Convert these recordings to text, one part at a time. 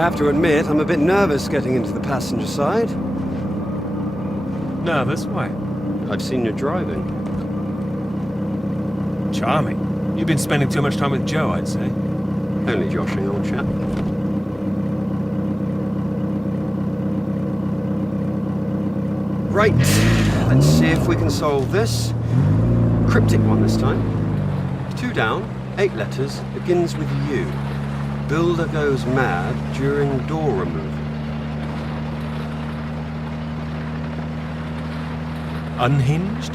have to admit, I'm a bit nervous getting into the passenger side. Nervous? Why? I've seen you driving. Charming. You've been spending too much time with Joe, I'd say. Only joshing, old chap. Right, let's see if we can solve this. Cryptic one this time. 2 down, 8 letters, begins with U. Builder goes mad during door removal. Unhinged?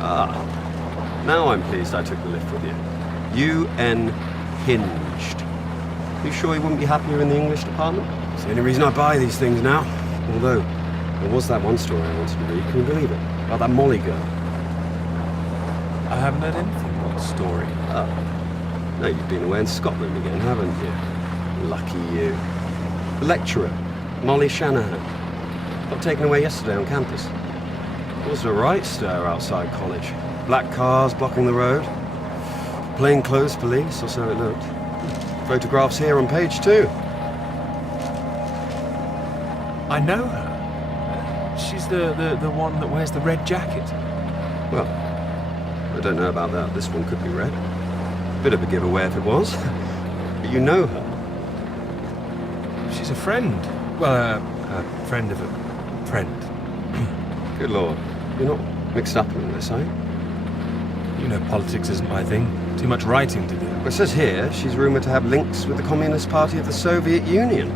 Ah, now I'm pleased I took the lift with you. Unhinged. You sure you wouldn't be happier in the English department? It's the only reason I buy these things now. Although, there was that one story I wanted to read, can you believe it? About that Molly girl. I haven't heard anything. What story? Oh. No, you've been away in Scotland again, haven't you? Lucky you. The lecturer, Molly Shanahan, got taken away yesterday on campus. It was a right stir outside college. Black cars blocking the road. Plainclothes police, or so it looked. Photographs here on page 2. I know her. She's the one that wears the red jacket. Well, I don't know about that. This one could be red. Bit of a giveaway if it was. But you know her. She's a friend. Well, a friend of a friend. Good lord. You're not mixed up in this, are you? You know politics isn't my thing. Too much writing to do. Well, it says here she's rumoured to have links with the Communist Party of the Soviet Union.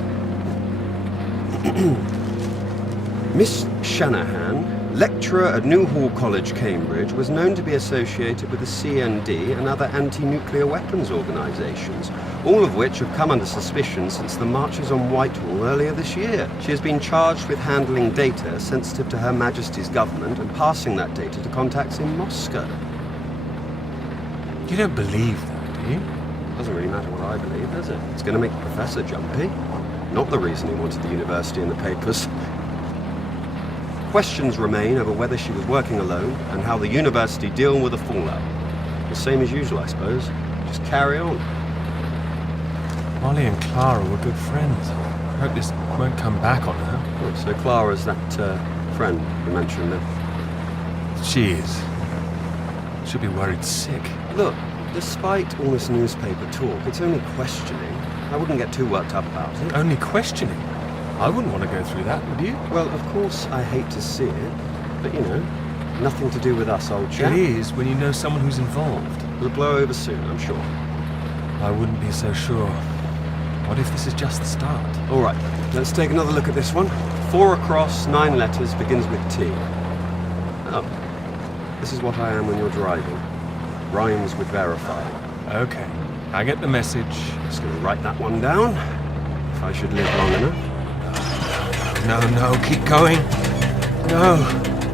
Miss Shanahan, lecturer at Newhall College, Cambridge, was known to be associated with the CND and other anti-nuclear weapons organisations, all of which have come under suspicion since the marches on Whitehall earlier this year. She has been charged with handling data sensitive to Her Majesty's government and passing that data to contacts in Moscow. You don't believe that, do you? Doesn't really matter what I believe, does it? It's going to make the professor jumpy. Not the reason he wanted the university in the papers. Questions remain over whether she was working alone and how the university deal with the fallout. The same as usual, I suppose. Just carry on. Molly and Clara were good friends. I hope this won't come back on her. Oh, so Clara's that friend you mentioned then? She is. She'll be worried sick. Look, despite all this newspaper talk, it's only questioning. I wouldn't get too worked up about it. Only questioning? I wouldn't want to go through that, would you? Well, of course, I hate to see it, but you know, nothing to do with us, old chap. It is when you know someone who's involved. It'll blow over soon, I'm sure. I wouldn't be so sure. What if this is just the start? All right, let's take another look at this one. 4 across, 9 letters, begins with T. Oh, this is what I am when you're driving. Rhymes with verify. Okay, I get the message. Just gonna write that one down, if I should live long enough. No, keep going. No,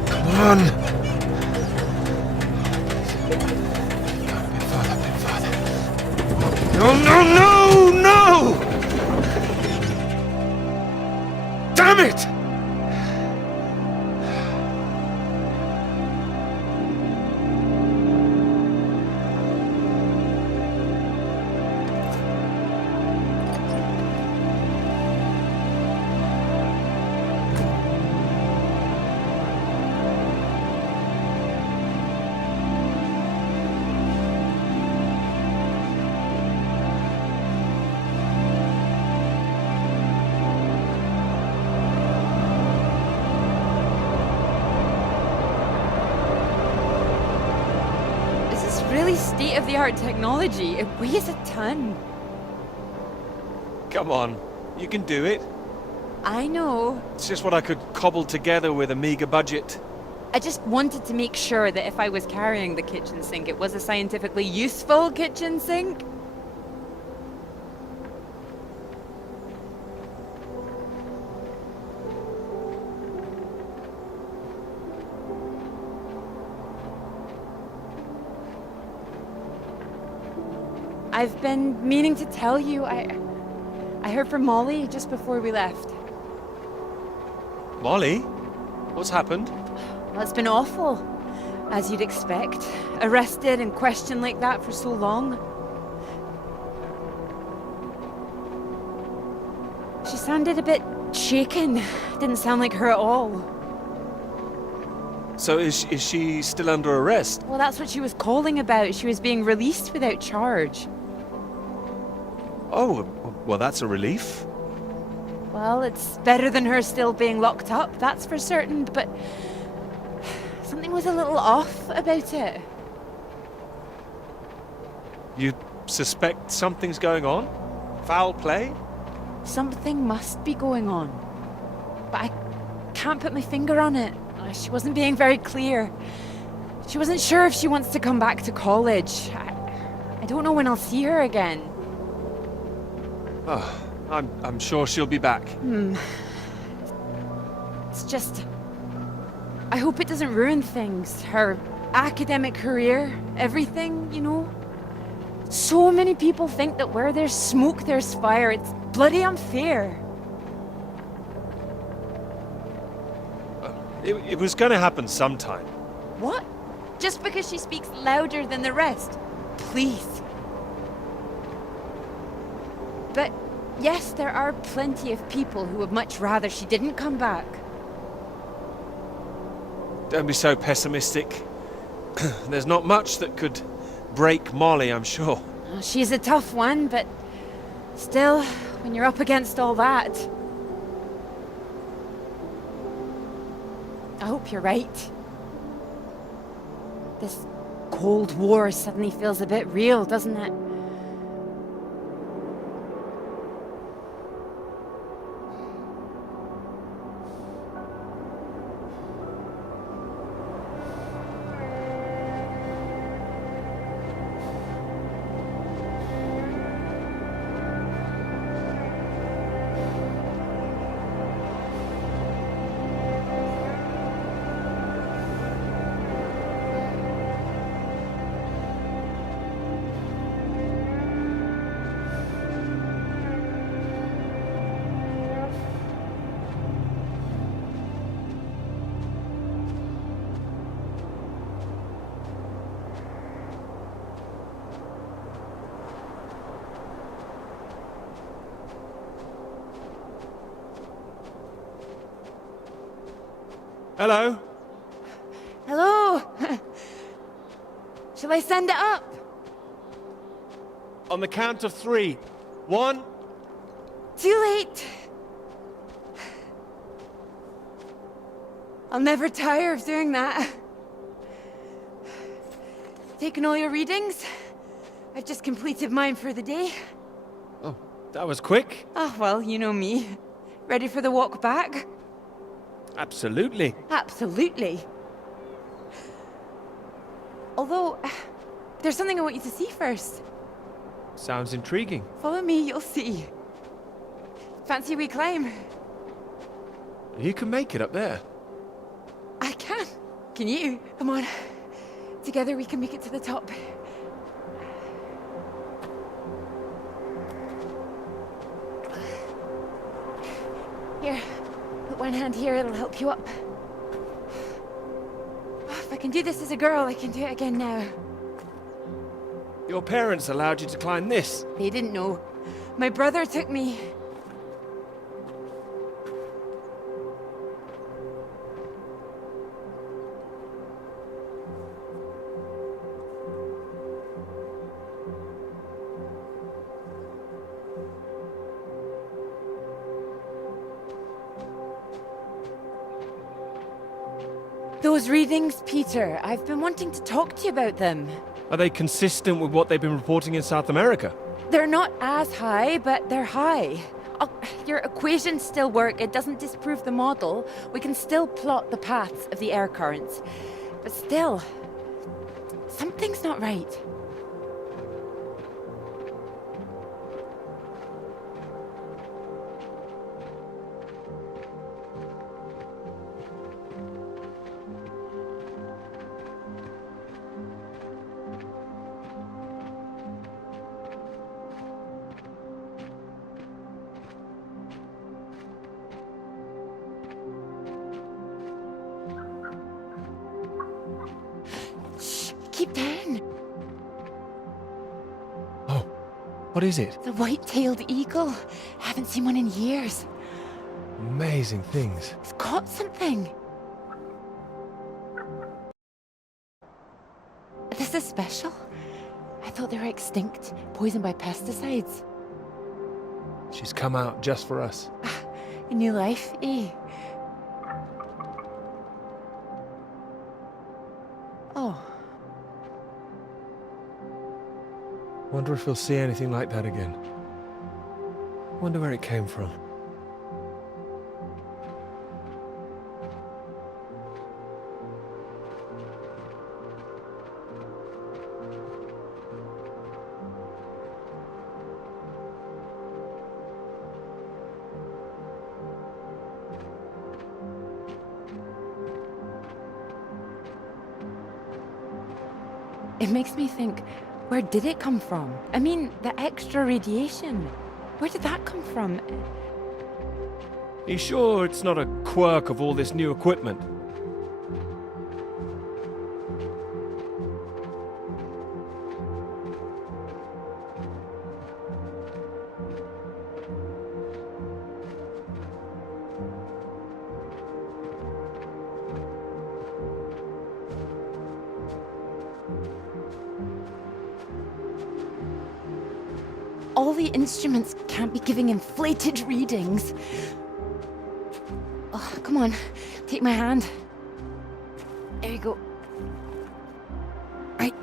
come on. Go a bit farther. No! Damn it! Really state-of-the-art technology. It weighs a ton. Come on, you can do it. I know. It's just what I could cobble together with a meager budget. I just wanted to make sure that if I was carrying the kitchen sink, it was a scientifically useful kitchen sink. I've been meaning to tell you, I heard from Molly just before we left. Molly? What's happened? Well, it's been awful, as you'd expect. Arrested and questioned like that for so long. sounded a bit shaken. Didn't sound like her at all. So is she still under arrest? Well, that's what she was calling about. She was being released without charge. Oh, well, that's a relief. Well, it's better than her still being locked up, that's for certain, but something was a little off about it. You suspect something's going on? Foul play? Something must be going on. But I can't put my finger on it. She wasn't being very clear. She wasn't sure if she wants to come back to college. I don't know when I'll see her again. Oh, I'm sure she'll be back. It's just... I hope it doesn't ruin things. Her academic career, everything, you know? So many people think that where there's smoke, there's fire. It's bloody unfair. It was going to happen sometime. What? Just because she speaks louder than the rest? Please. But yes, there are plenty of people who would much rather she didn't come back. Don't be so pessimistic. There's not much that could break Molly, I'm sure. Well, she's a tough one, but still, when you're up against all that... I hope you're right. This Cold War suddenly feels a bit real, doesn't it? Hello? Hello? Shall I send it up? On the count of 3. 1. Too late. I'll never tire of doing that. Taken all your readings? I've just completed mine for the day. Oh, that was quick. Oh, well, you know me. Ready for the walk back? Absolutely. Absolutely. Although, there's something I want you to see first. Sounds intriguing. Follow me, you'll see. Fancy we climb? You can make it up there. I can. Can you? Come on. Together we can make it to the top. Here, put one hand here, it'll help you up. If I can do this as a girl, I can do it again now. Your parents allowed you to climb this. They didn't know. My brother took me. Those readings, Peter, I've been wanting to talk to you about them. Are they consistent with what they've been reporting in South America? They're not as high, but they're high. Oh, your equations still work. It doesn't disprove the model. We can still plot the paths of the air currents. But still, something's not right. Keep down. Oh, what is it? The white-tailed eagle. Haven't seen one in years. Amazing things. It's caught something. This is special. I thought they were extinct, poisoned by pesticides. She's come out just for us. A new life, eh? Oh, Wonder if we'll see anything like that again. Wonder where it came from. it makes me think, where did it come from? I mean, the extra radiation. Where did that come from? You sure it's not a quirk of all this new equipment? All the instruments can't be giving inflated readings. Oh, come on, take my hand. There you go. Right.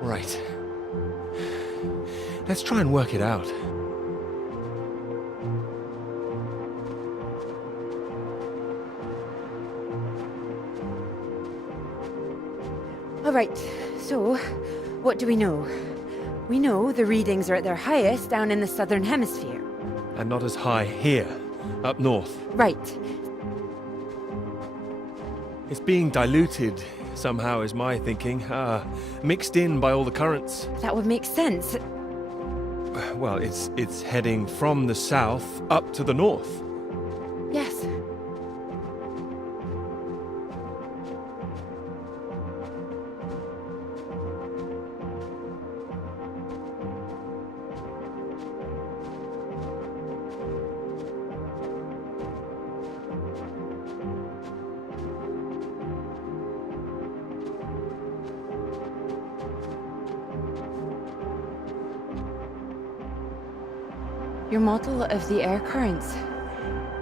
Right. Let's try and work it out. All right, so what do we know? We know the readings are at their highest down in the southern hemisphere. And not as high here, up north. Right. It's being diluted somehow, is my thinking. Mixed in by all the currents. That would make sense. Well, it's heading from the south up to the north. Yes. Your model of the air currents,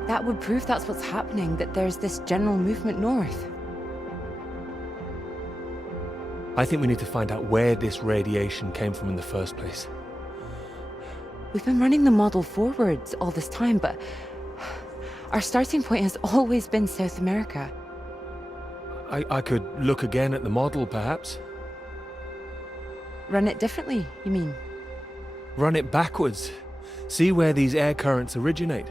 that would prove that's what's happening, that there's this general movement north. I think we need to find out where this radiation came from in the first place. We've been running the model forwards all this time, but our starting point has always been South America. I could look again at the model, perhaps. Run it differently, you mean? Run it backwards. See where these air currents originate.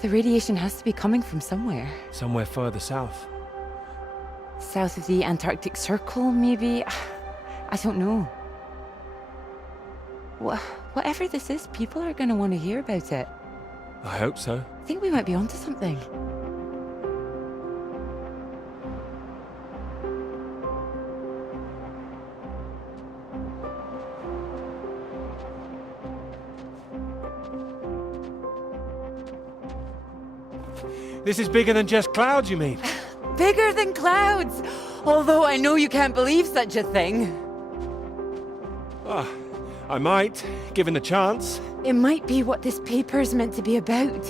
The radiation has to be coming from somewhere. Somewhere further south. South of the Antarctic Circle, maybe? I don't know. Whatever this is, people are going to want to hear about it. I hope so. I think we might be onto something. This is bigger than just clouds, you mean? Bigger than clouds! Although I know you can't believe such a thing. I might, given the chance. It might be what this paper's meant to be about.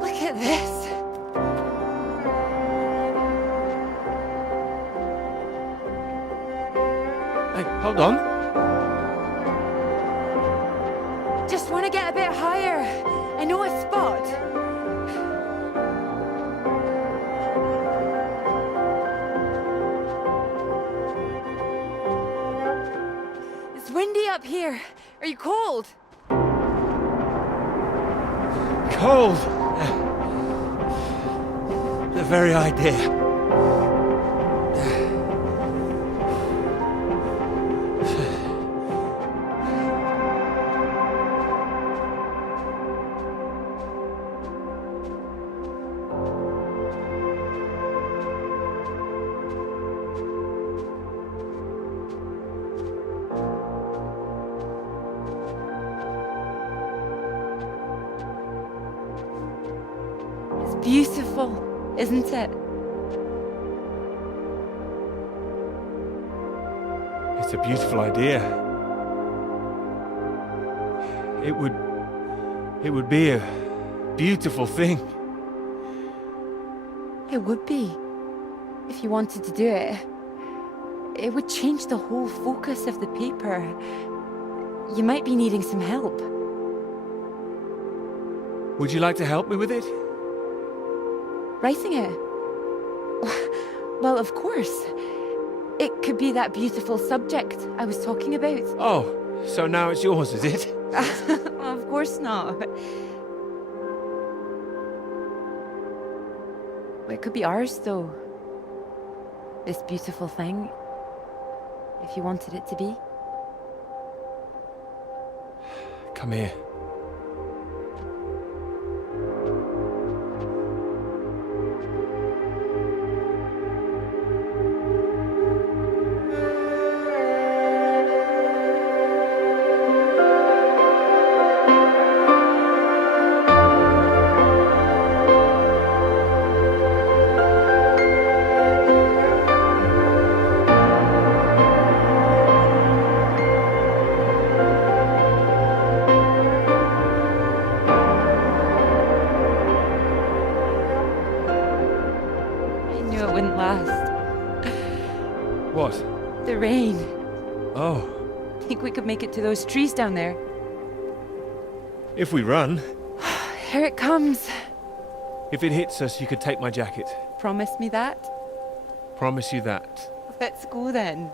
Look at this. Hey, hold on. Just want to get a bit higher. I know a spot. It's windy up here. Are you cold? cold. The very idea. It's beautiful, isn't it? It's a beautiful idea. It would be a beautiful thing. It would be. If you wanted to do it. It would change the whole focus of the paper. You might be needing some help. Would you like to help me with it? Writing it? Well, of course. It could be that beautiful subject I was talking about. Oh, so now it's yours, is it? Of course not. It could be ours, though. This beautiful thing. If you wanted it to be. Come here. I knew it wouldn't last. What? The rain. Oh, Think we could make it to those trees down there? if we run. Here it comes. If it hits us, you could take my jacket. Promise me that? Promise you that. Let's go then.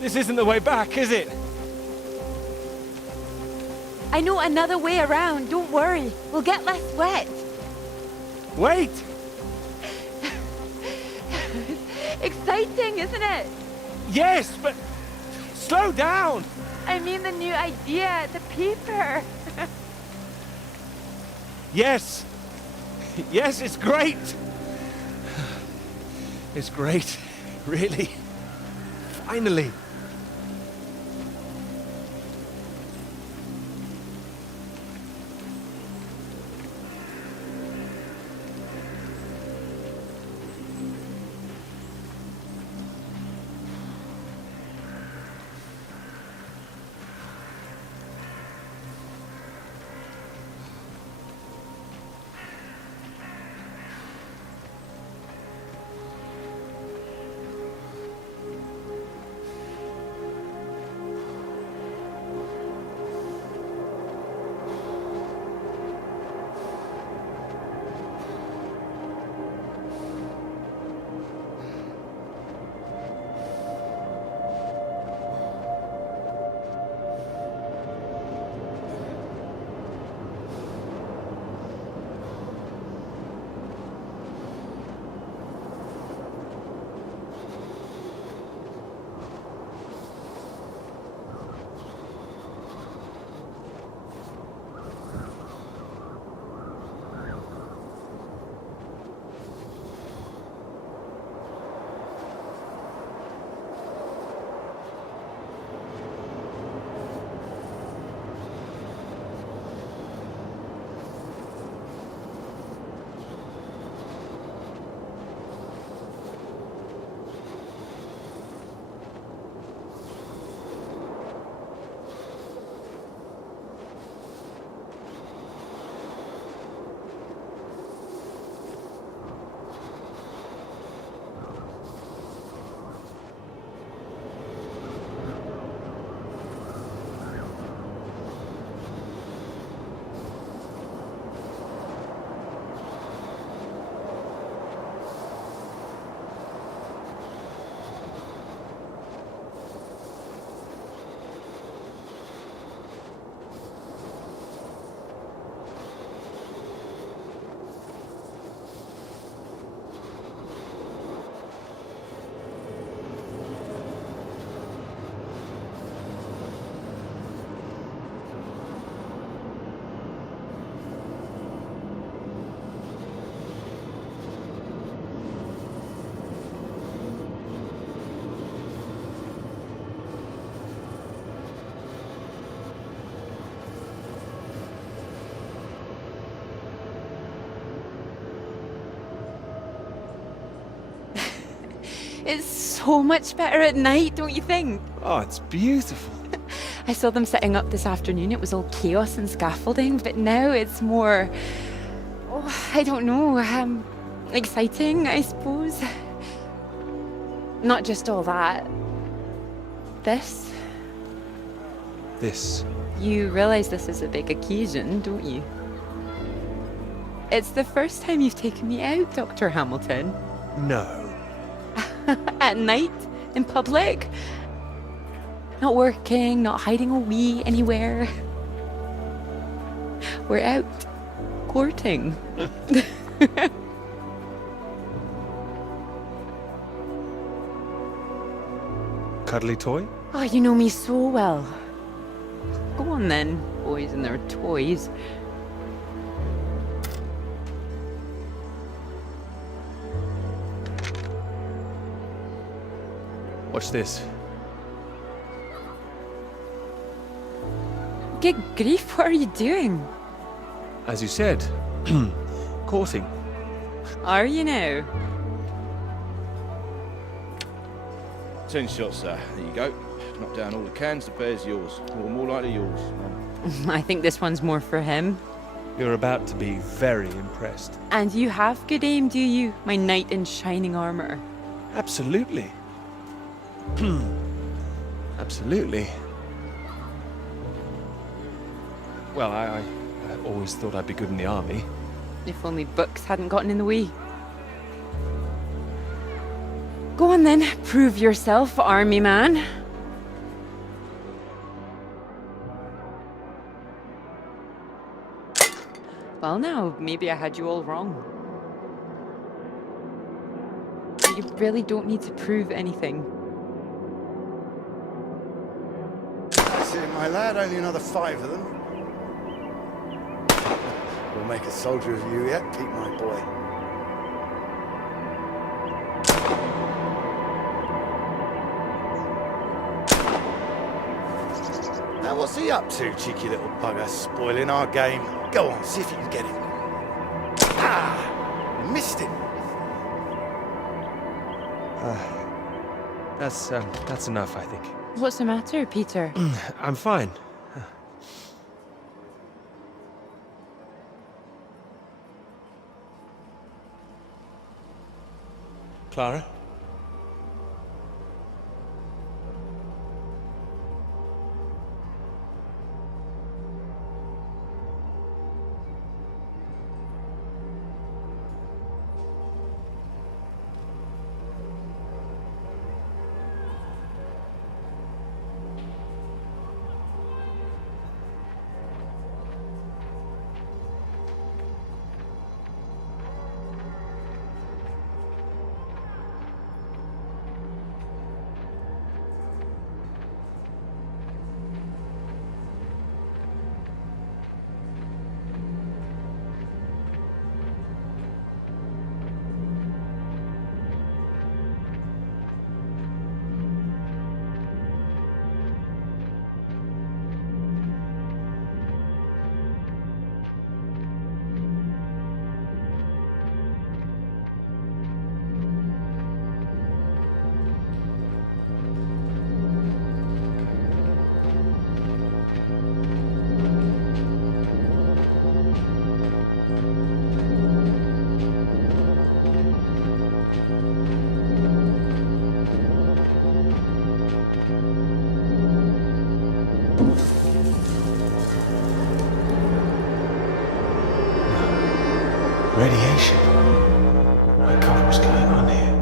This isn't the way back, is it? I know another way around. Don't worry. We'll get less wet. Wait! Exciting, isn't it? Yes, but slow down! I mean the new idea, the paper. Yes! Yes, it's great! It's great, really. Finally. It's so much better at night, don't you think? Oh, it's beautiful. I saw them setting up this afternoon. It was all chaos and scaffolding, but now it's more, oh, I don't know, exciting, I suppose. Not just all that. This. This. You realize this is a big occasion, don't you? It's the first time you've taken me out, Dr. Hamilton. No. At night, in public. Not working, not hiding a wee anywhere. We're out courting. Cuddly toy? Oh, you know me so well. Go on then, boys and their toys. Watch this. Good grief, what are you doing? As you said, courting. Are you now? 10 shots, sir. There you go. Knock down all the cans, the bear's yours. Or more likely yours. I think this one's more for him. You're about to be very impressed. And you have good aim, do you, my knight in shining armor? Absolutely. Absolutely. Well, I always thought I'd be good in the army. If only books hadn't gotten in the way. Go on then, prove yourself, army man. Well now, maybe I had you all wrong. You really don't need to prove anything. That's it, my lad. Only another 5 of them. We'll make a soldier of you yet, Pete, my boy. Now, what's he up to, cheeky little bugger? Spoiling our game. Go on, see if you can get him. Ah! Missed him. That's enough, I think. What's the matter, Peter? I'm fine. Clara? Radiation. My God, what's going on here?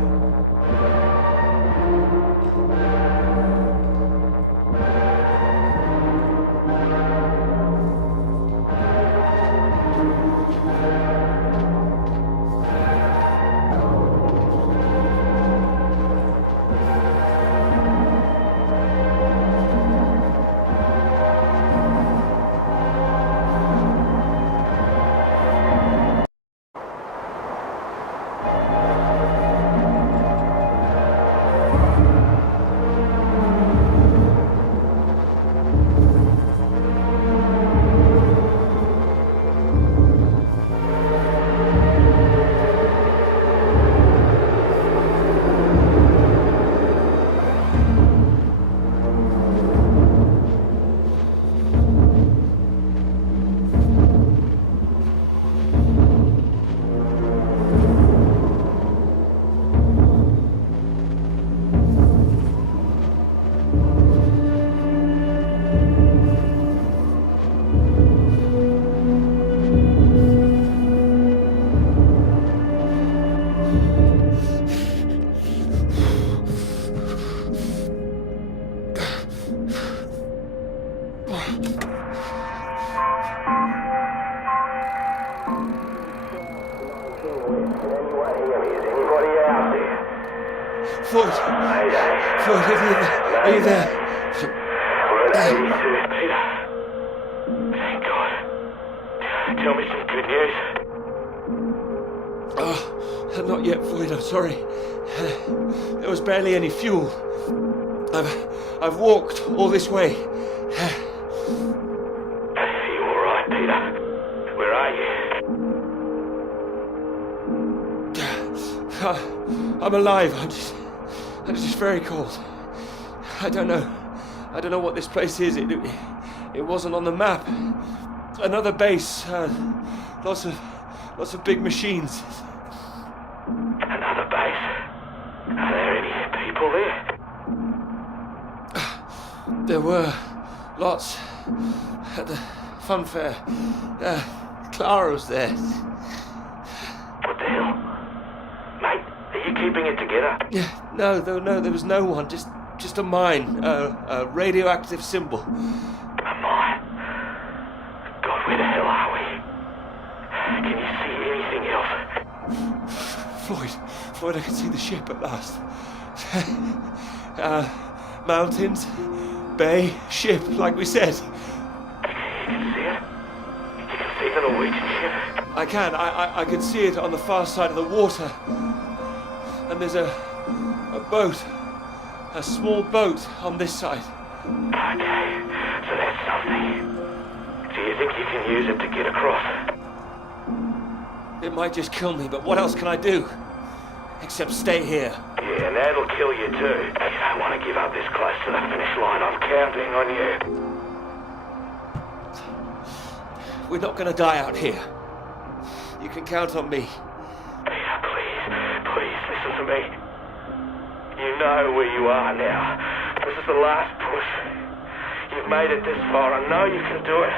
Floyd! Floyd, are you there? We're at 82, Peter. Thank God. Tell me some good news. Oh, not yet, Floyd, I'm sorry. There was barely any fuel. I've walked all this way. Are you alright, Peter? Where are you? I'm alive. I'm just very cold. I don't know what this place is. It wasn't on the map. Another base. Lots of big machines. Another base? Are there any people there? There were lots at the fun fair. Clara was there. What the hell? Mate, are you keeping it together? Yeah, no, there was no one. Just a mine, a radioactive symbol. A mine? God, where the hell are we? Can you see anything else? Floyd, I can see the ship at last. Mountains, bay, ship, like we said. You can see it? You can see the Norwegian ship? I can. I can see it on the far side of the water. And there's a boat. A small boat on this side. Okay, so that's something. Do you think you can use it to get across? It might just kill me, but what else can I do? Except stay here. Yeah, and that'll kill you too. You don't want to give up this close to the finish line. I'm counting on you. We're not gonna die out here. You can count on me. Peter, please listen to me. You know where you are now. This is the last push. You've made it this far. I know you can do it.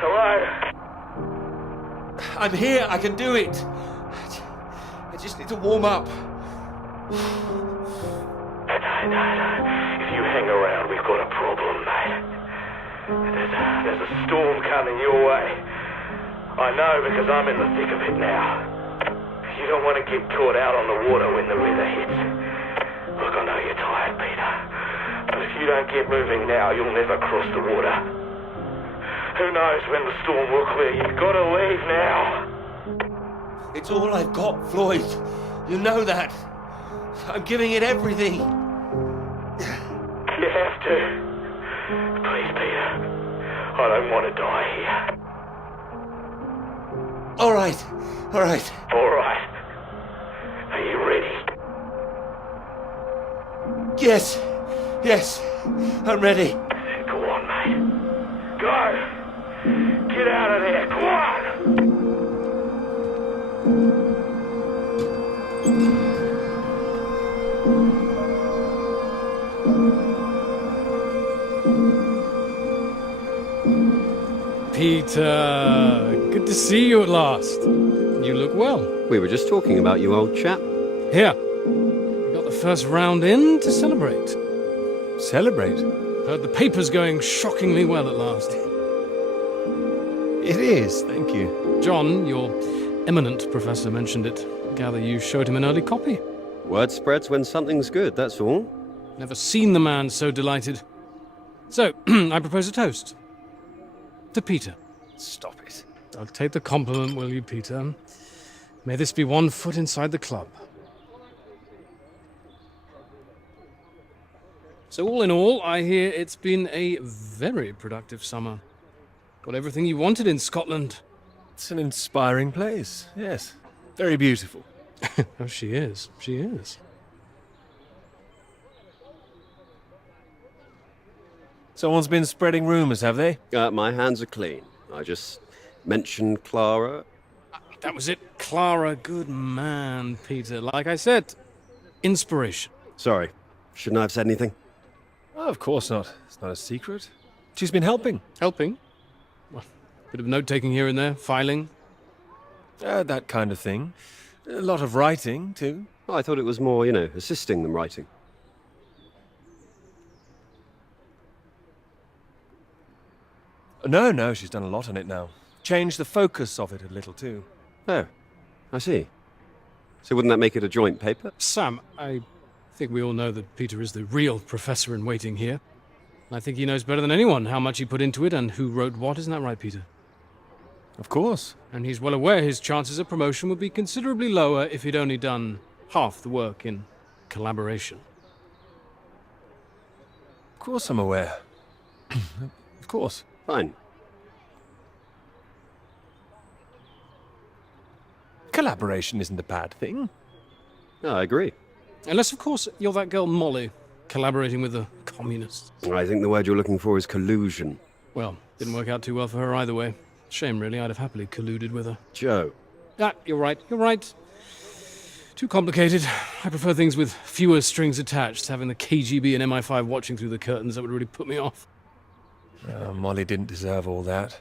Hello? I'm here. I can do it. I just need to warm up. No. If you hang around, we've got a problem, mate. There's a storm coming your way. I know because I'm in the thick of it now. You don't want to get caught out on the water when the river hits. Look, I know you're tired, Peter. But if you don't get moving now, you'll never cross the water. Who knows when the storm will clear? You've got to leave now. It's all I've got, Floyd. You know that. I'm giving it everything. You have to. Please, Peter. I don't want to die here. All right. All right. Are you ready? Yes. I'm ready. Go on, mate. Go! Get out of there, go on! Peter, good to see you at last. You look well. We were just talking about you, old chap. Here, we got the first round in to celebrate. Celebrate? Heard the paper's going shockingly well at last. It is, thank you. John, your eminent professor, mentioned it. Gather you showed him an early copy. Word spreads when something's good, that's all. Never seen the man so delighted. So, I propose a toast. To Peter. Stop it. I'll take the compliment, will you, Peter? May this be one foot inside the club. So all in all, I hear it's been a very productive summer. Got everything you wanted in Scotland. It's an inspiring place, yes. Very beautiful. Oh, she is. She is. Someone's been spreading rumours, have they? My hands are clean. I just mentioned Clara. That was it. Clara, good man, Peter. Like I said, inspiration. Sorry, shouldn't I have said anything? Oh, of course not. It's not a secret. She's been helping. Helping? Well, bit of note-taking here and there, filing. That kind of thing. A lot of writing, too. Oh, I thought it was more, assisting them writing. No, she's done a lot on it now. Changed the focus of it a little, too. Oh, I see. So wouldn't that make it a joint paper? Sam, I think we all know that Peter is the real professor in waiting here. I think he knows better than anyone how much he put into it and who wrote what. Isn't that right, Peter? Of course. And he's well aware his chances of promotion would be considerably lower if he'd only done half the work in collaboration. Of course I'm aware. Of course. Fine. Collaboration isn't a bad thing. No, I agree. Unless, of course, you're that girl Molly, collaborating with the communists. I think the word you're looking for is collusion. Well, didn't work out too well for her either way. Shame, really. I'd have happily colluded with her. Joe. Ah, you're right. Too complicated. I prefer things with fewer strings attached. Having the KGB and MI5 watching through the curtains, that would really put me off. Molly didn't deserve all that.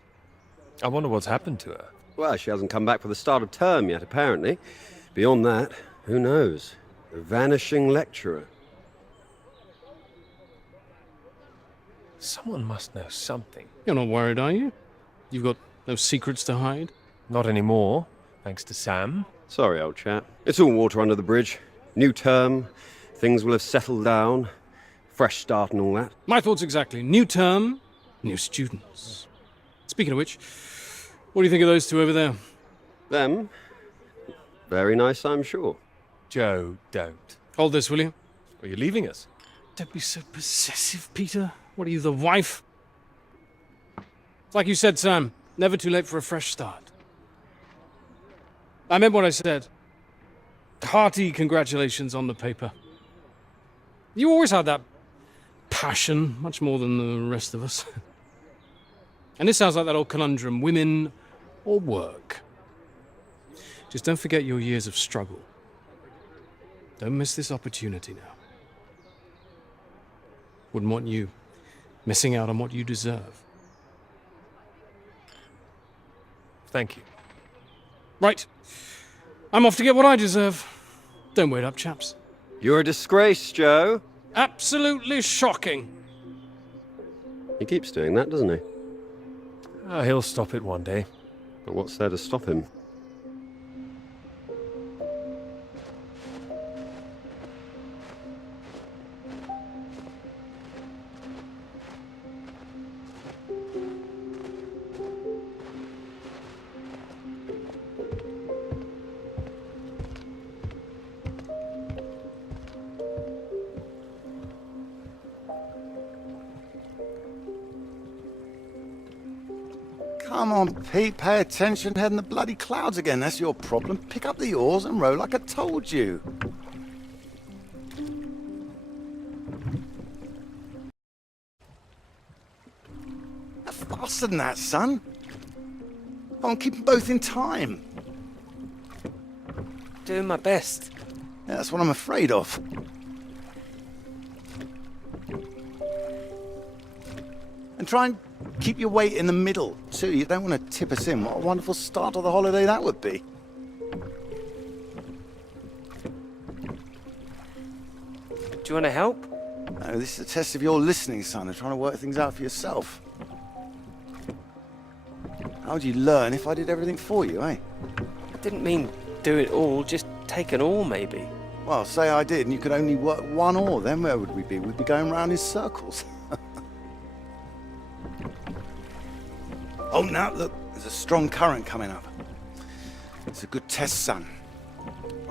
I wonder what's happened to her. Well, she hasn't come back for the start of term yet, apparently. Beyond that, who knows? The vanishing lecturer. Someone must know something. You're not worried, are you? You've got no secrets to hide? Not anymore, thanks to Sam. Sorry, old chap. It's all water under the bridge. New term, things will have settled down. Fresh start and all that. My thoughts exactly. New term, new students. Speaking of which, what do you think of those two over there? Them? Very nice, I'm sure. Joe, don't. Hold this, will you? Are you leaving us? Don't be so possessive, Peter. What are you, the wife? It's like you said, Sam. Never too late for a fresh start. I meant what I said. Hearty congratulations on the paper. You always had that passion, much more than the rest of us. And this sounds like that old conundrum, women or work. Just don't forget your years of struggle. Don't miss this opportunity now. Wouldn't want you missing out on what you deserve. Thank you. Right. I'm off to get what I deserve. Don't wait up, chaps. You're a disgrace, Joe. Absolutely shocking. He keeps doing that, doesn't he? He'll stop it one day. But what's there to stop him? Come on, Pete, pay attention, head in the bloody clouds again. That's your problem. Pick up the oars and row like I told you. Faster than that, son. Come on, keep them both in time. Doing my best. Yeah, that's what I'm afraid of. And try and keep your weight in the middle, too. You don't want to tip us in. What a wonderful start to the holiday that would be. Do you want to help? No, this is a test of your listening, son, and trying to work things out for yourself. How would you learn if I did everything for you, eh? I didn't mean do it all, just take an oar maybe. Well, say I did and you could only work one oar, then where would we be? We'd be going round in circles. Oh, now, look, there's a strong current coming up. It's a good test, son.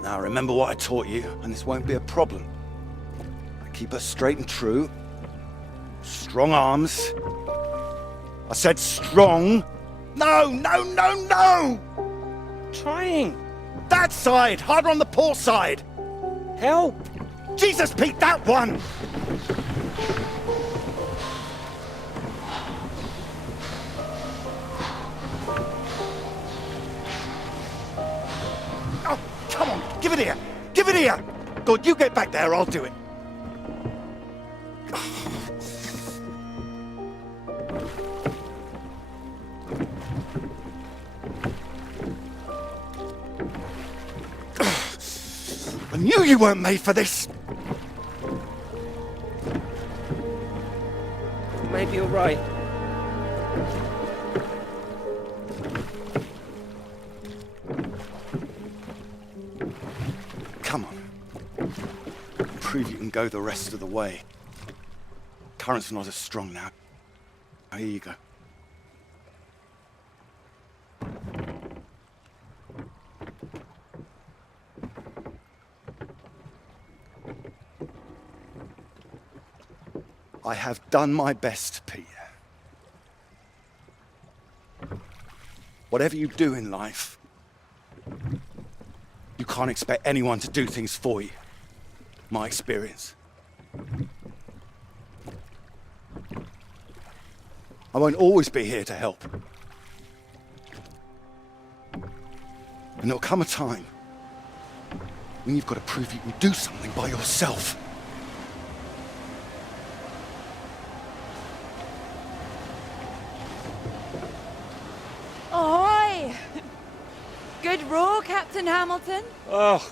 Now, remember what I taught you, and this won't be a problem. Keep her straight and true. Strong arms. I said strong. No, no, no, no! Trying. That side! Harder on the port side! Help! Jesus, Pete, that one! Oh, come on, give it here! Give it here! Good, you get back there, I'll do it. I knew you weren't made for this! Maybe you're right. Come on. Prove you can go the rest of the way. Current's not as strong now. Here you go. I have done my best, Peter. Whatever you do in life, you can't expect anyone to do things for you. My experience. I won't always be here to help. And there'll come a time when you've got to prove you can do something by yourself. Ahoy! Good row, Captain Hamilton. Oh,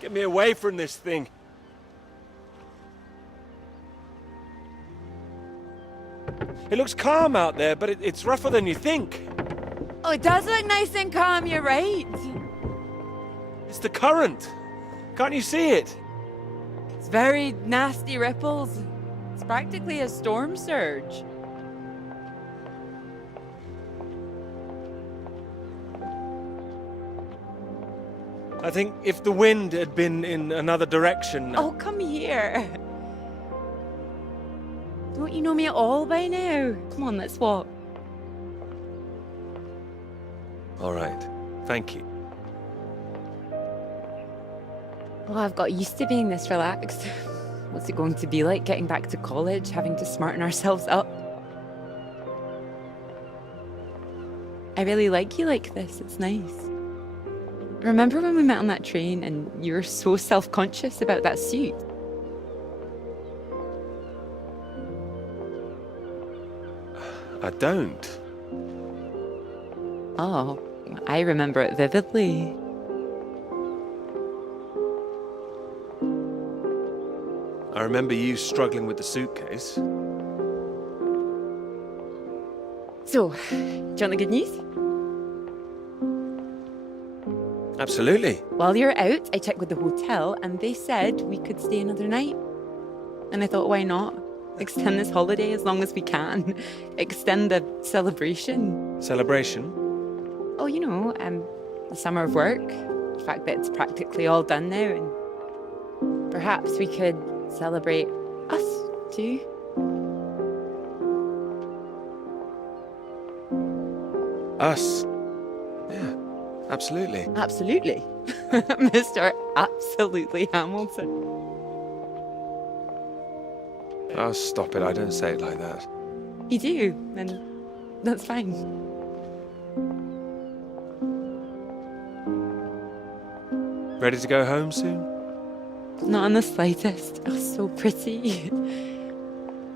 get me away from this thing. It looks calm out there, but it's rougher than you think. Oh, it does look nice and calm, you're right. It's the current. Can't you see it? It's very nasty ripples. It's practically a storm surge. I think if the wind had been in another direction... Oh, come here. Don't you know me at all by now? Come on, let's walk. All right. Thank you. Well, I've got used to being this relaxed. What's it going to be like getting back to college, having to smarten ourselves up? I really like you like this. It's nice. Remember when we met on that train and you were so self-conscious about that suit? I don't. Oh, I remember it vividly. I remember you struggling with the suitcase. So, do you want the good news? Absolutely. While you're out, I checked with the hotel and they said we could stay another night. And I thought, why not? Extend this holiday as long as we can. Extend the celebration. Celebration? Oh, you know, the summer of work. The fact that it's practically all done now. And perhaps we could celebrate us too. Us? Yeah, absolutely. Absolutely. Mr. Absolutely Hamilton. Oh, stop it. I don't say it like that. You do, and that's fine. Ready to go home soon? Not in the slightest. Oh, so pretty.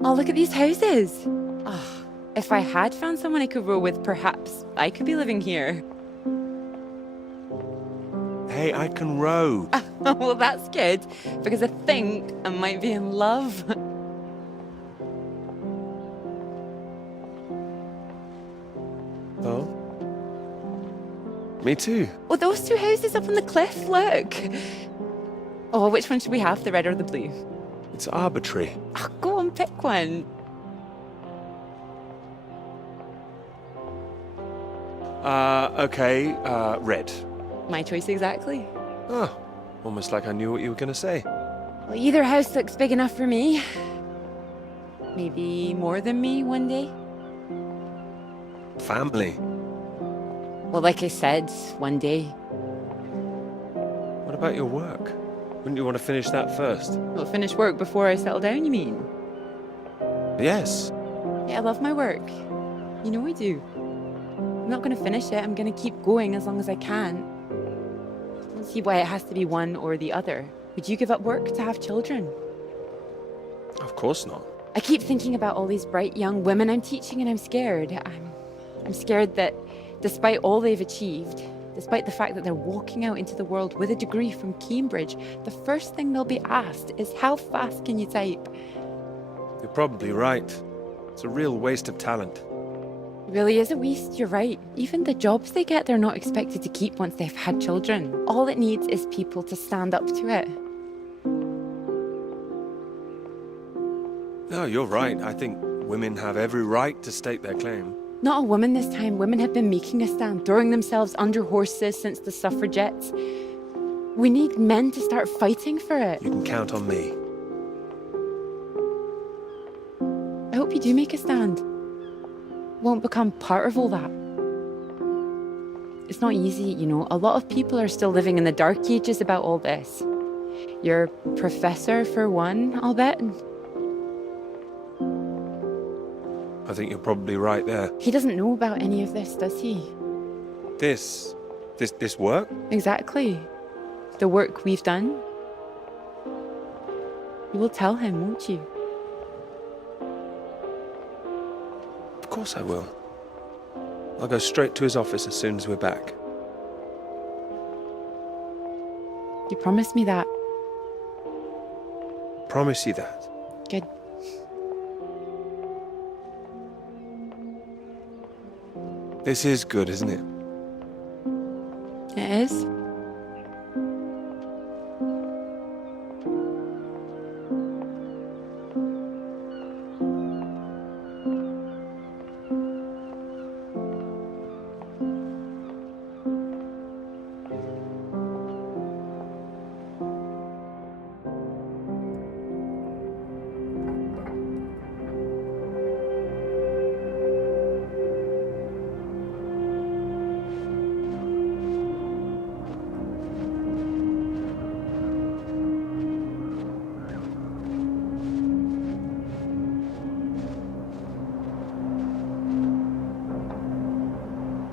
Oh, look at these houses. Oh, if I had found someone I could row with, perhaps I could be living here. Hey, I can row. Well, that's good, because I think I might be in love. Oh? Me too. Oh, those two houses up on the cliff, look. Oh, which one should we have, the red or the blue? It's arbitrary. Oh, go on, pick one. Okay, red. My choice exactly. Oh, almost like I knew what you were going to say. Well, either house looks big enough for me. Maybe more than me one day. Family. Well, like I said, one day. What about your work? Wouldn't you want to finish that first? I'll finish work before I settle down, you mean? Yes. Yeah, I love my work. You know I do. I'm not going to finish it. I'm going to keep going as long as I can. I don't see why it has to be one or the other. Would you give up work to have children? Of course not. I keep thinking about all these bright young women I'm teaching and I'm scared. I'm scared that despite all they've achieved, Despite the fact that they're walking out into the world with a degree from Cambridge, the first thing they'll be asked is how fast can you type? You're probably right. It's a real waste of talent. It really is a waste, you're right. Even the jobs they get, they're not expected to keep once they've had children. All it needs is people to stand up to it. No, you're right. I think women have every right to state their claim. Not a woman this time. Women have been making a stand, throwing themselves under horses since the suffragettes. We need men to start fighting for it. You can count on me. I hope you do make a stand. Won't become part of all that. It's not easy, you know. A lot of people are still living in the dark ages about all this. Your professor, for one, I'll bet. I think you're probably right there. He doesn't know about any of this, does he? This work? Exactly. The work we've done. You will tell him, won't you? Of course I will. I'll go straight to his office as soon as we're back. You promised me that. Promise you that. Good. This is good, isn't it? It is.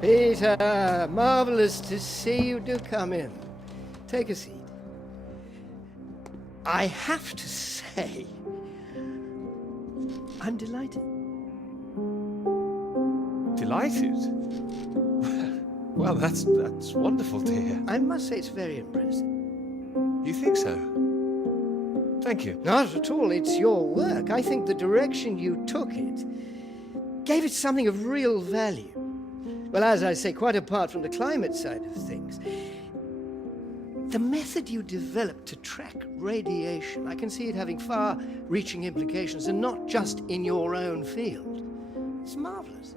Peter, marvellous to see you. Do come in. Take a seat. I have to say, I'm delighted. Delighted? Well, that's wonderful to hear. I must say it's very impressive. You think so? Thank you. Not at all. It's your work. I think the direction you took it gave it something of real value. Well, as I say, quite apart from the climate side of things, the method you developed to track radiation, I can see it having far-reaching implications, and not just in your own field. It's marvelous.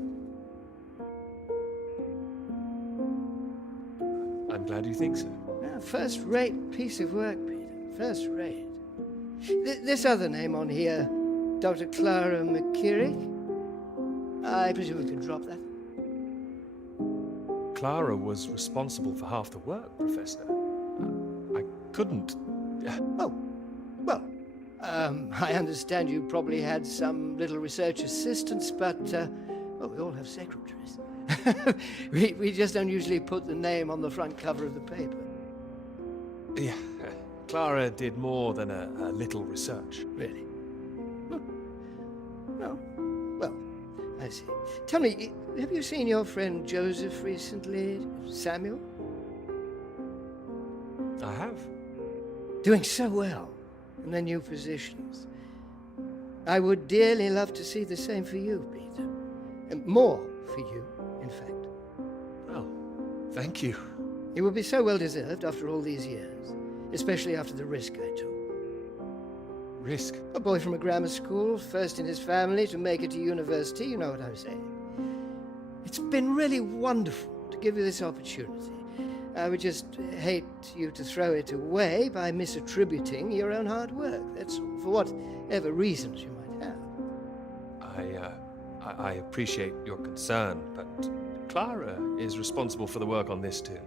I'm glad you think so. Yeah, first-rate piece of work, Peter. First-rate. This other name on here, Dr. Clara McKirrick, I presume we can drop that. Clara was responsible for half the work, Professor. I couldn't... Oh, well, I understand you probably had some little research assistants, but, well, we all have secretaries. we just don't usually put the name on the front cover of the paper. Yeah, Clara did more than a little research. Really? No? Well, I see. Tell me, have you seen your friend Joseph recently, Samuel? I have. Doing so well in their new positions. I would dearly love to see the same for you, Peter. And more for you, in fact. Oh, thank you. It would be so well deserved after all these years, especially after the risk I took. Risk? A boy from a grammar school, first in his family to make it to university, you know what I'm saying. It's been really wonderful to give you this opportunity. I would just hate you to throw it away by misattributing your own hard work, that's all, for whatever reasons you might have. I appreciate your concern, but Clara is responsible for the work on this too.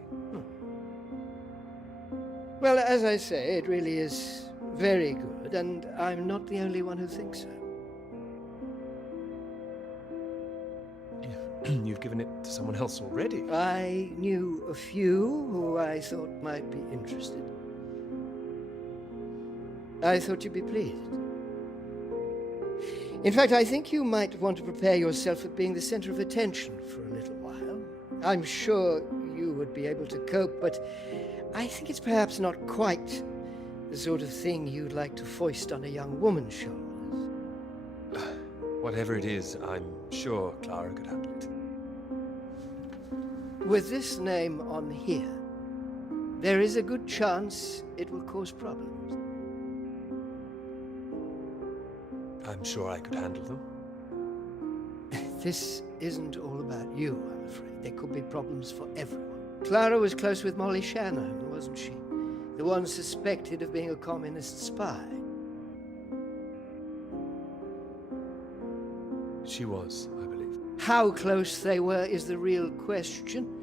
Well, as I say, it really is very good, and I'm not the only one who thinks so. You've given it to someone else already. I knew a few who I thought might be interested. I thought you'd be pleased. In fact, I think you might want to prepare yourself for being the center of attention for a little while. I'm sure you would be able to cope, but I think it's perhaps not quite the sort of thing you'd like to foist on a young woman's shoulders. Whatever it is, I'm sure Clara could handle it. With this name on here, there is a good chance it will cause problems. I'm sure I could handle them. This isn't all about you, I'm afraid. There could be problems for everyone. Clara was close with Molly Shanahan, wasn't she? The one suspected of being a communist spy. She was, I believe. How close they were is the real question.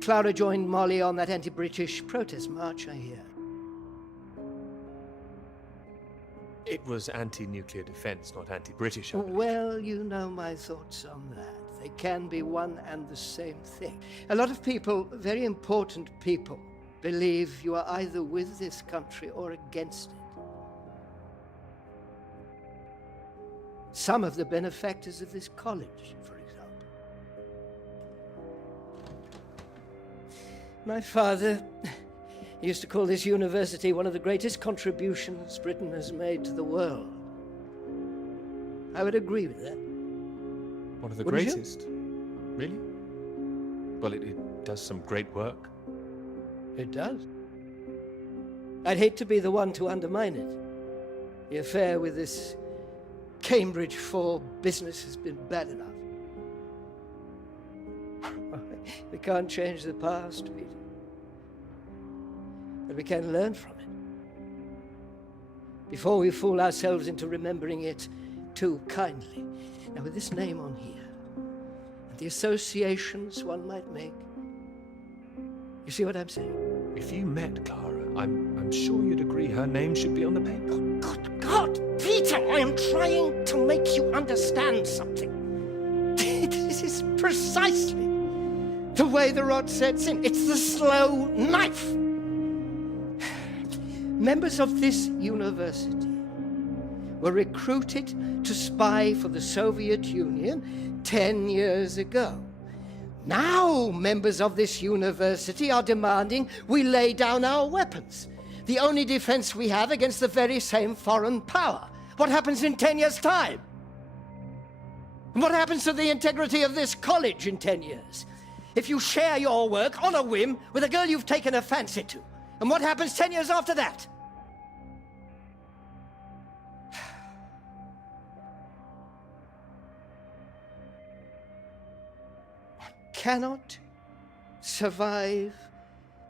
Clara joined Molly on that anti-British protest march, I hear. It was anti-nuclear defense, not anti-British, I believe. Well, you know my thoughts on that. They can be one and the same thing. A lot of people, very important people, believe you are either with this country or against it. Some of the benefactors of this college, for example. My father used to call this university one of the greatest contributions Britain has made to the world. I would agree with that. One of the Wouldn't you? greatest? Really? Well, it does some great work. It does. I'd hate to be the one to undermine it. The affair with this Cambridge 4 business has been bad enough. We can't change the past, Peter. But we can learn from it. Before we fool ourselves into remembering it too kindly. Now, with this name on here, and the associations one might make, you see what I'm saying? If you met Clara, I'm sure you'd agree her name should be on the paper. Good God, Peter, I am trying to make you understand something. This is precisely the way the rod sets in. It's the slow knife. Members of this university were recruited to spy for the Soviet Union 10 years ago. Now, members of this university are demanding we lay down our weapons, the only defense we have against the very same foreign power. What happens in 10 years' time? And what happens to the integrity of this college in 10 years? If you share your work on a whim with a girl you've taken a fancy to, and what happens 10 years after that? Cannot survive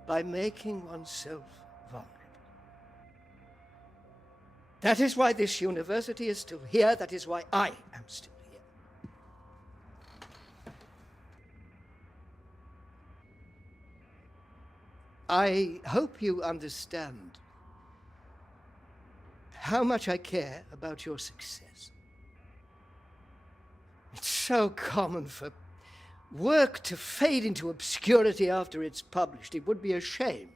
by making oneself vulnerable. That is why this university is still here. That is why I am still here. I hope you understand how much I care about your success. It's so common for work to fade into obscurity after it's published. It would be a shame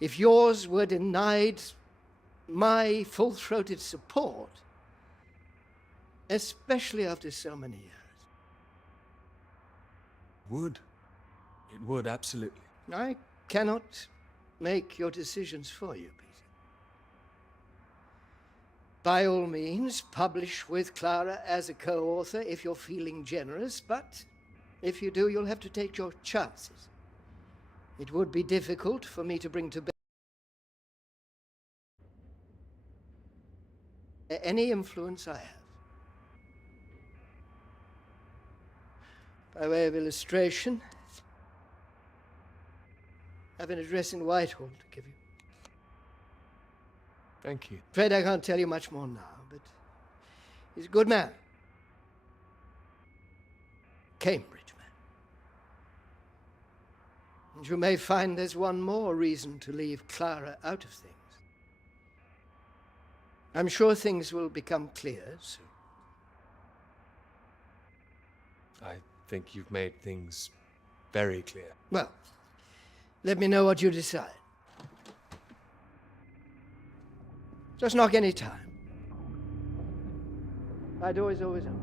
if yours were denied my full-throated support, especially after so many years. It would, absolutely. I cannot make your decisions for you, Peter. By all means, publish with Clara as a co-author if you're feeling generous, but if you do, you'll have to take your chances. It would be difficult for me to bring to bear any influence I have. By way of illustration, I have an address in Whitehall to give you. Thank you. Afraid I can't tell you much more now, but he's a good man. Cambridge man. And you may find there's one more reason to leave Clara out of things. I'm sure things will become clear soon. I think you've made things very clear. Well, let me know what you decide. Just knock any time. My door is always open.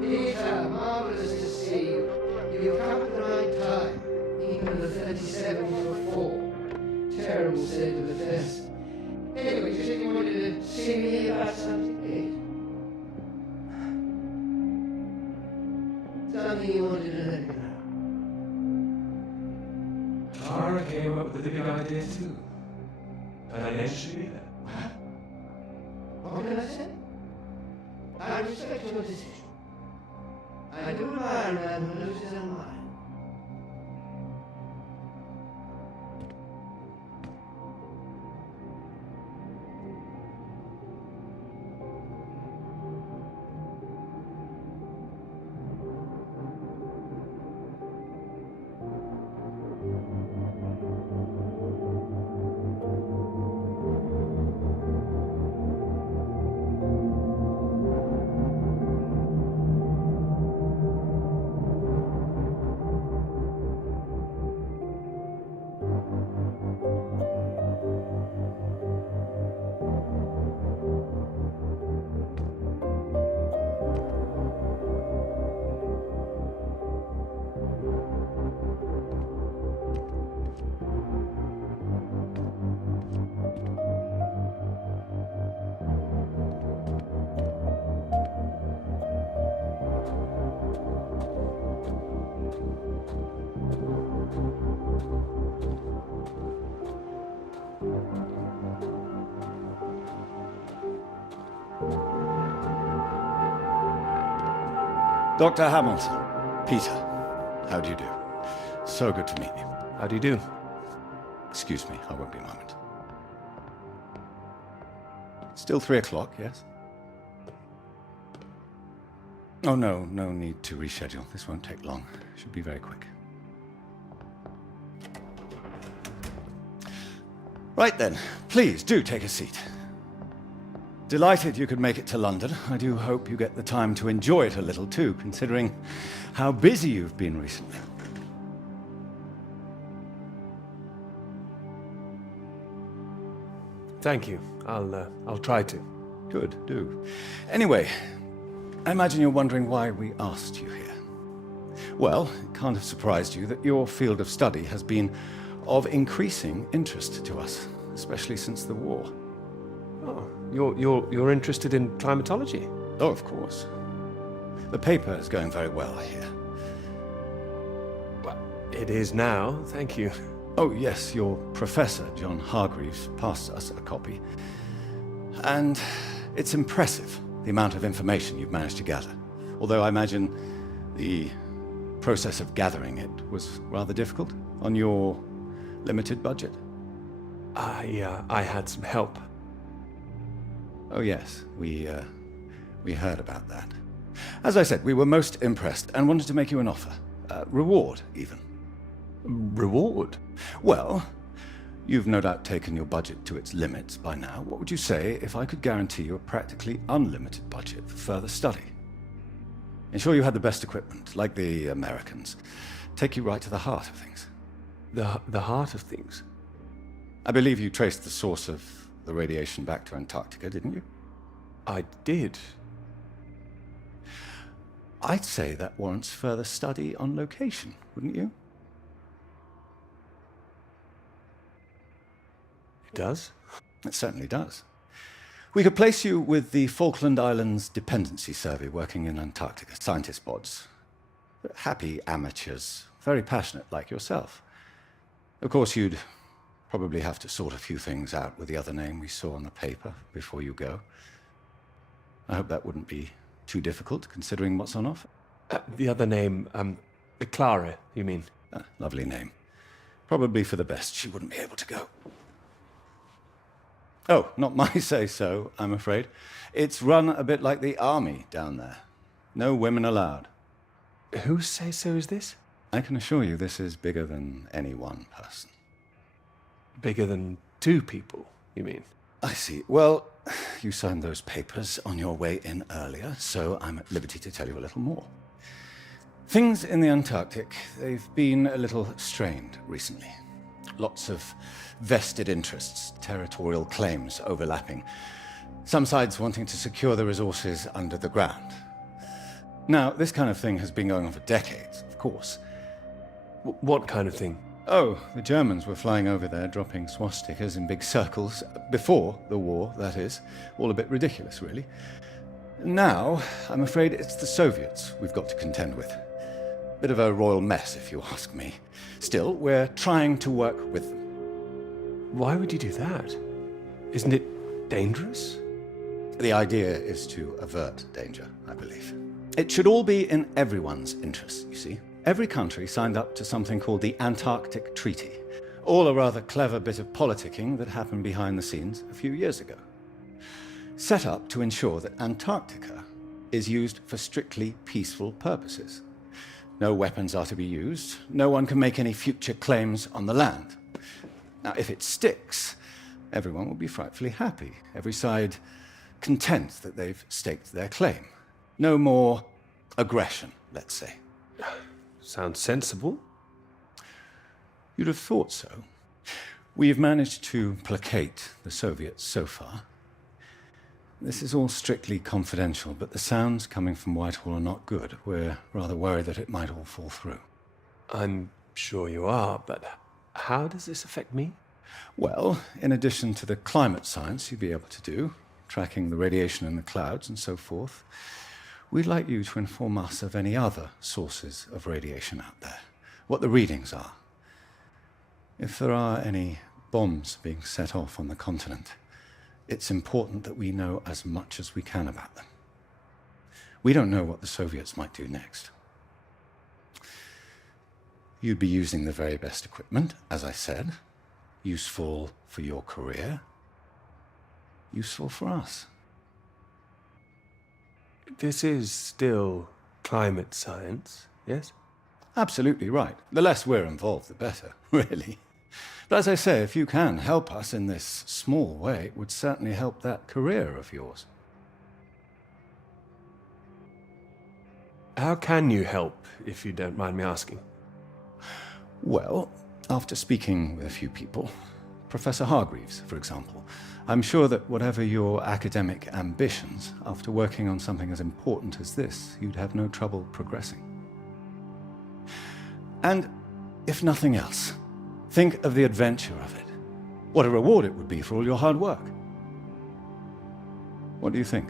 Peter, marvelous to see you. You've come at the right time. Even the 37-4. Terrible state of affairs. Anyway, you said you wanted to see me about something, eh? Something you wanted to let me know. Clara came up with the big idea too. Financially, What can I say? I respect your decision. I do admire a man who knows his own mind. Dr. Hamilton, Peter, how do you do? So good to meet you. how do you do? Excuse me, I won't be a moment. Still 3 o'clock, yes? Oh, no need to reschedule. This won't take long. Should be very quick. Right then, please do take a seat. Delighted you could make it to London. I do hope you get the time to enjoy it a little too, considering how busy you've been recently. Thank you. I'll try to. Good, do. Anyway, I imagine you're wondering why we asked you here. Well, it can't have surprised you that your field of study has been of increasing interest to us, especially since the war. Oh, you're interested in climatology? Oh, of course. The paper is going very well, I hear. Well, it is now, thank you. Oh, yes, your professor, John Hargreaves, passed us a copy. And it's impressive, the amount of information you've managed to gather. Although I imagine the process of gathering it was rather difficult on your limited budget. I had some help. Oh, yes, we heard about that. As I said, we were most impressed and wanted to make you an offer. Reward, even. Reward? Well, you've no doubt taken your budget to its limits by now. What would you say if I could guarantee you a practically unlimited budget for further study? Ensure you had the best equipment, like the Americans. Take you right to the heart of things. The heart of things? I believe you traced the source of the radiation back to Antarctica, didn't you? I did. I'd say that warrants further study on location, wouldn't you? It does? It certainly does. We could place you with the Falkland Islands Dependency Survey working in Antarctica, scientist bods. Happy amateurs, very passionate like yourself. Of course, you'd probably have to sort a few things out with the other name we saw on the paper before you go. I hope that wouldn't be too difficult, considering what's on offer. The other name, Clara, you mean? Lovely name. Probably for the best she wouldn't be able to go. Oh, not my say-so, I'm afraid. It's run a bit like the army down there. No women allowed. Whose say-so is this? I can assure you this is bigger than any one person. Bigger than 2 people, you mean? I see. Well, you signed those papers on your way in earlier, so I'm at liberty to tell you a little more. Things in the Antarctic, they've been a little strained recently. Lots of vested interests, territorial claims overlapping. Some sides wanting to secure the resources under the ground. Now, this kind of thing has been going on for decades, of course. What kind of thing? Oh, the Germans were flying over there, dropping swastikas in big circles. Before the war, that is. All a bit ridiculous, really. Now, I'm afraid it's the Soviets we've got to contend with. Bit of a royal mess, if you ask me. Still, we're trying to work with them. Why would you do that? Isn't it dangerous? The idea is to avert danger, I believe. It should all be in everyone's interest, you see. Every country signed up to something called the Antarctic Treaty. All a rather clever bit of politicking that happened behind the scenes a few years ago. Set up to ensure that Antarctica is used for strictly peaceful purposes. No weapons are to be used. No one can make any future claims on the land. Now, if it sticks, everyone will be frightfully happy. Every side content that they've staked their claim. No more aggression, let's say. Sounds sensible. You'd have thought so. We've managed to placate the Soviets so far. This is all strictly confidential, but the sounds coming from Whitehall are not good. We're rather worried that it might all fall through. I'm sure you are, but how does this affect me? Well, in addition to the climate science you'd be able to do, tracking the radiation in the clouds and so forth, we'd like you to inform us of any other sources of radiation out there, what the readings are. If there are any bombs being set off on the continent, it's important that we know as much as we can about them. We don't know what the Soviets might do next. You'd be using the very best equipment, as I said, useful for your career, useful for us. This is still climate science, yes? Absolutely right. The less we're involved, the better, really. But as I say, if you can help us in this small way, it would certainly help that career of yours. How can you help, if you don't mind me asking? Well, after speaking with a few people, Professor Hargreaves, for example, I'm sure that whatever your academic ambitions, after working on something as important as this, you'd have no trouble progressing. And if nothing else, think of the adventure of it. What a reward it would be for all your hard work. What do you think?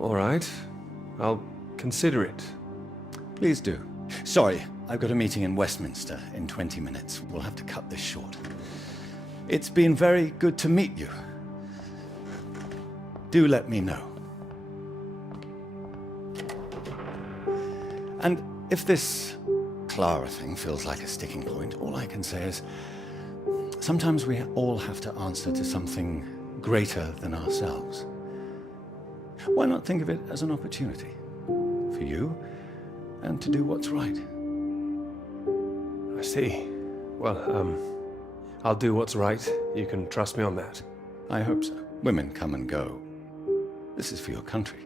All right, I'll consider it. Please do. Sorry, I've got a meeting in Westminster in 20 minutes. We'll have to cut this short. It's been very good to meet you. Do let me know. And if this Clara thing feels like a sticking point, all I can say is sometimes we all have to answer to something greater than ourselves. Why not think of it as an opportunity for you and to do what's right? I see. Well, I'll do what's right. You can trust me on that. I hope so. Women come and go. This is for your country.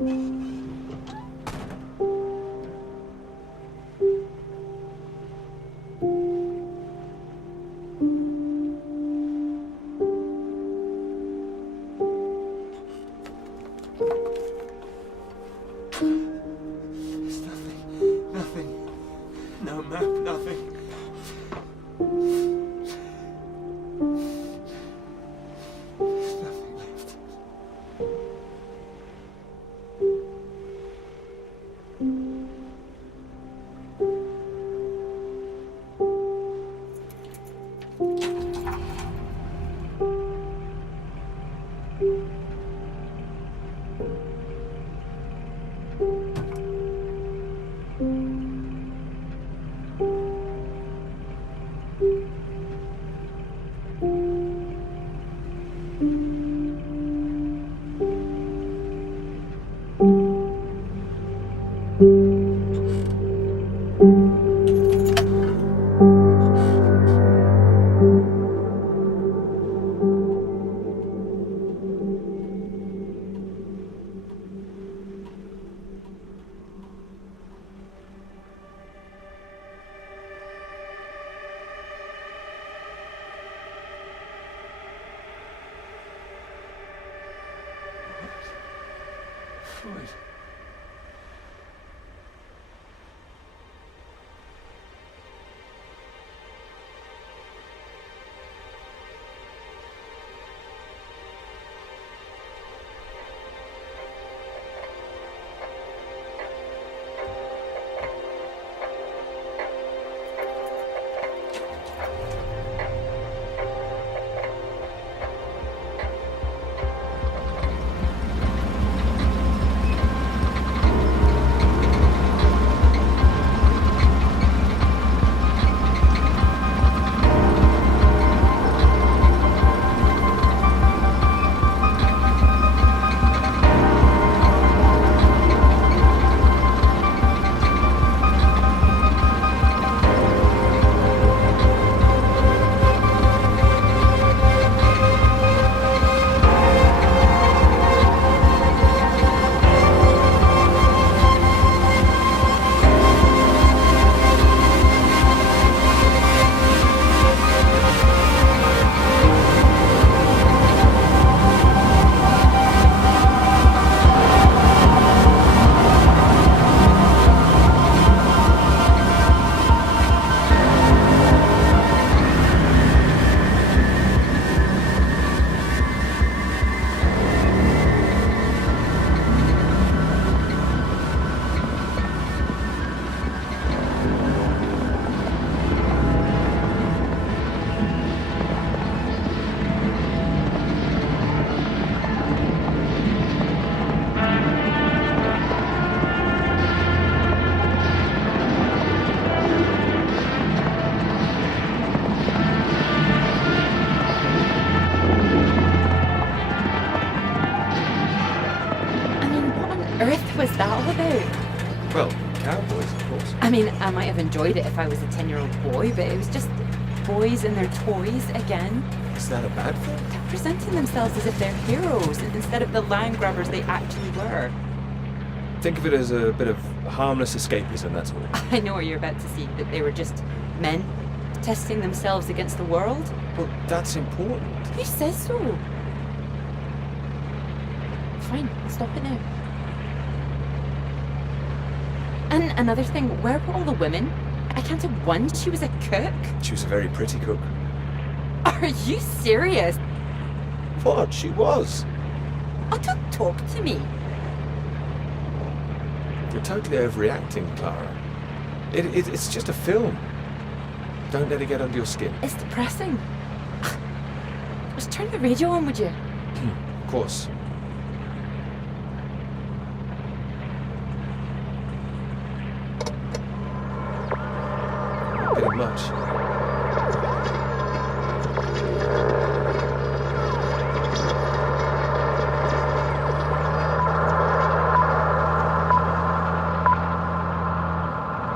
There's nothing. Nothing. No map, nothing. There's nothing left. Floyd. Was that all about? Well, cowboys, of course. I mean, I might have enjoyed it if I was a 10-year-old boy, but it was just boys and their toys again. Is that a bad thing? Presenting themselves as if they're heroes instead of the land grabbers they actually were. Think of it as a bit of harmless escapism, that's all. I know what you're about to see, that they were just men testing themselves against the world. Well, that's important. Who says so? Fine, I'll stop it now. And another thing, where were all the women? I counted one. She was a cook. She was a very pretty cook. Are you serious? What? She was. Oh, don't talk to me. You're totally overreacting, Clara. It's just a film. Don't let it get under your skin. It's depressing. Just turn the radio on, would you? Of course. Not getting much.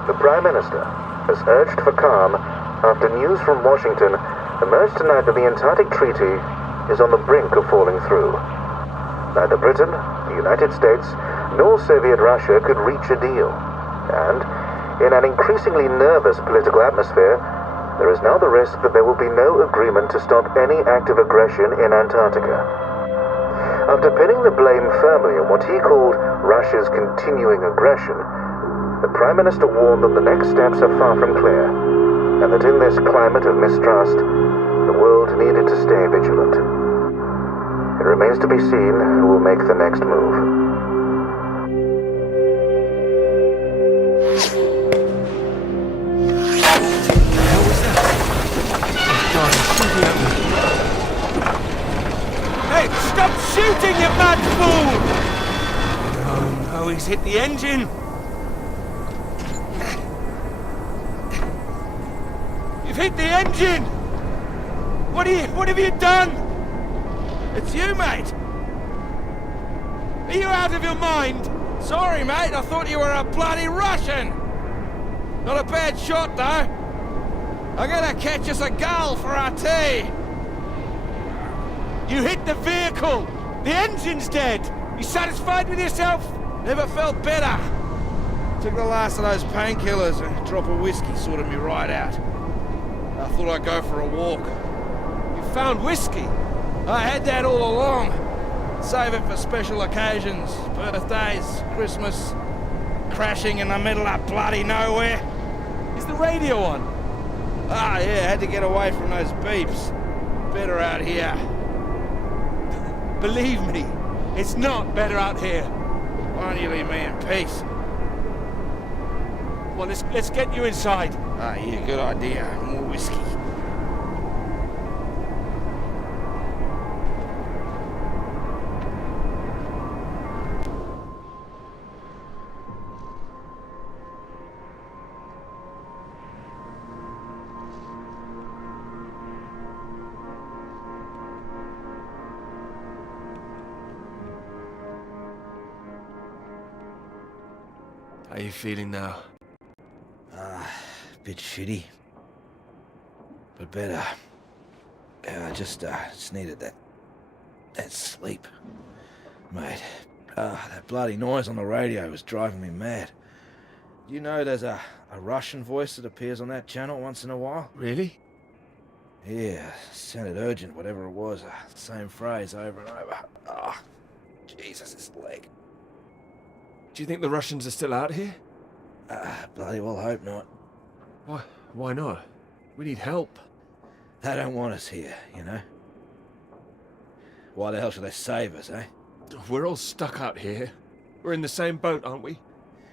The Prime Minister has urged for calm after news from Washington emerged tonight that the Antarctic Treaty is on the brink of falling through. Neither Britain, the United States, nor Soviet Russia could reach a deal. And, in an increasingly nervous political atmosphere, there is now the risk that there will be no agreement to stop any active aggression in Antarctica. After pinning the blame firmly on what he called Russia's continuing aggression, the Prime Minister warned that the next steps are far from clear, and that in this climate of mistrust, the world needed to stay vigilant. It remains to be seen who will make the next move. Hey, stop shooting, you mad fool! Oh no, he's hit the engine! You've hit the engine! What have you done? It's you, mate! Are you out of your mind? Sorry, mate, I thought you were a bloody Russian! Not a bad shot, though. I'm gonna catch us a gull for our tea! You hit the vehicle! The engine's dead! You satisfied with yourself? Never felt better. Took the last of those painkillers and a drop of whiskey sorted me right out. I thought I'd go for a walk. You found whiskey? I had that all along. Save it for special occasions, birthdays, Christmas, crashing in the middle of bloody nowhere. Is the radio on? Ah, yeah, had to get away from those beeps. Better out here. Believe me, it's not better out here. Why don't you leave me in peace? Well, let's get you inside. Ah, yeah, good idea. More whiskey. How are you feeling now? Bit shitty. But better. Yeah, I just needed that sleep. Mate, that bloody noise on the radio was driving me mad. You know there's a Russian voice that appears on that channel once in a while? Really? Yeah, sounded urgent, whatever it was. Same phrase over and over. Ah, Jesus, this leg. Do you think the Russians are still out here? Bloody well hope not. Why not? We need help. They don't want us here, you know? Why the hell should they save us, eh? We're all stuck out here. We're in the same boat, aren't we?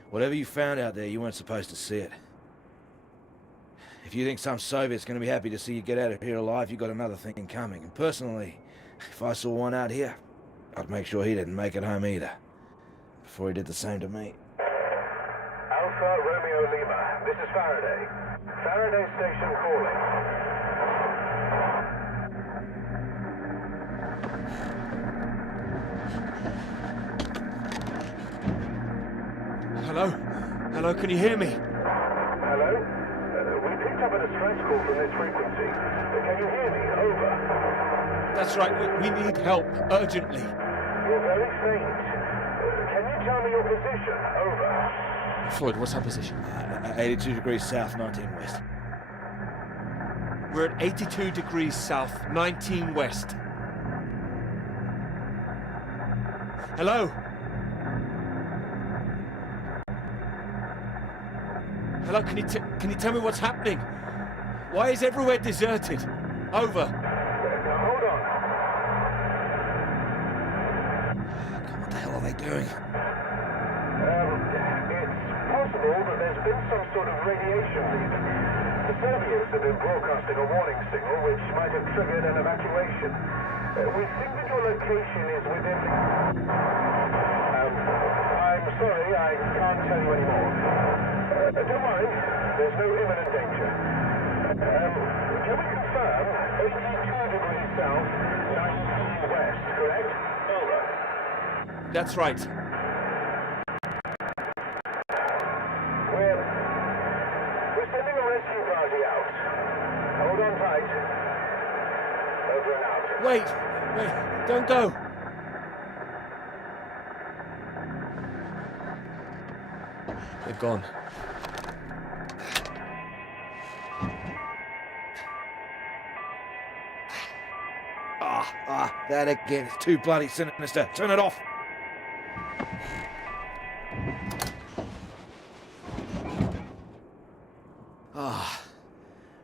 Whatever you found out there, you weren't supposed to see it. If you think some Soviet's gonna be happy to see you get out of here alive, you got another thing coming. And personally, if I saw one out here, I'd make sure he didn't make it home either. Before he did the same to me. Alpha Romeo Lima, this is Faraday. Faraday Station calling. Hello? Hello, can you hear me? Hello? We picked up a distress call from this frequency. Can you hear me? Over. That's right, we need help, urgently. You're very faint. Can you tell me your position? Over. Floyd, what's our position? 82 degrees south, 19 west. We're at 82 degrees south, 19 west. Hello? Hello, can you tell me what's happening? Why is everywhere deserted? Over. Hold on. What the hell are they doing? It's possible that there's been some sort of radiation leak. The Soviets have been broadcasting a warning signal which might have triggered an evacuation. We think that your location is within... I'm sorry, I can't tell you anymore. Don't worry, there's no imminent danger. Can we confirm 82 degrees south, 19 west, correct? Over. That's right. We're sending a rescue party out. Hold on tight. Over and out. Wait, don't go. They're gone. That again. It's too bloody sinister. Turn it off.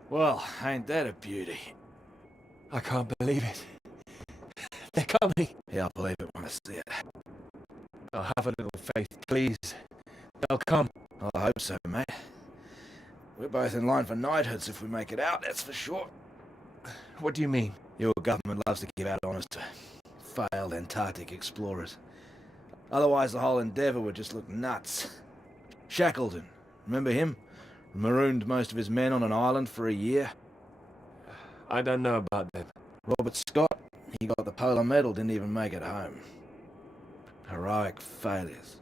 Well, ain't that a beauty? I can't believe it. They're coming. Yeah, I'll believe it when I see it. Oh, have a little faith, please. They'll come. I hope so, mate. We're both in line for knighthoods if we make it out, that's for sure. What do you mean? Your government loves to give out honours to failed Antarctic explorers. Otherwise, the whole endeavour would just look nuts. Shackleton, remember him? Marooned most of his men on an island for a year. I don't know about them. Robert Scott, he got the polar medal, didn't even make it home. Heroic failures.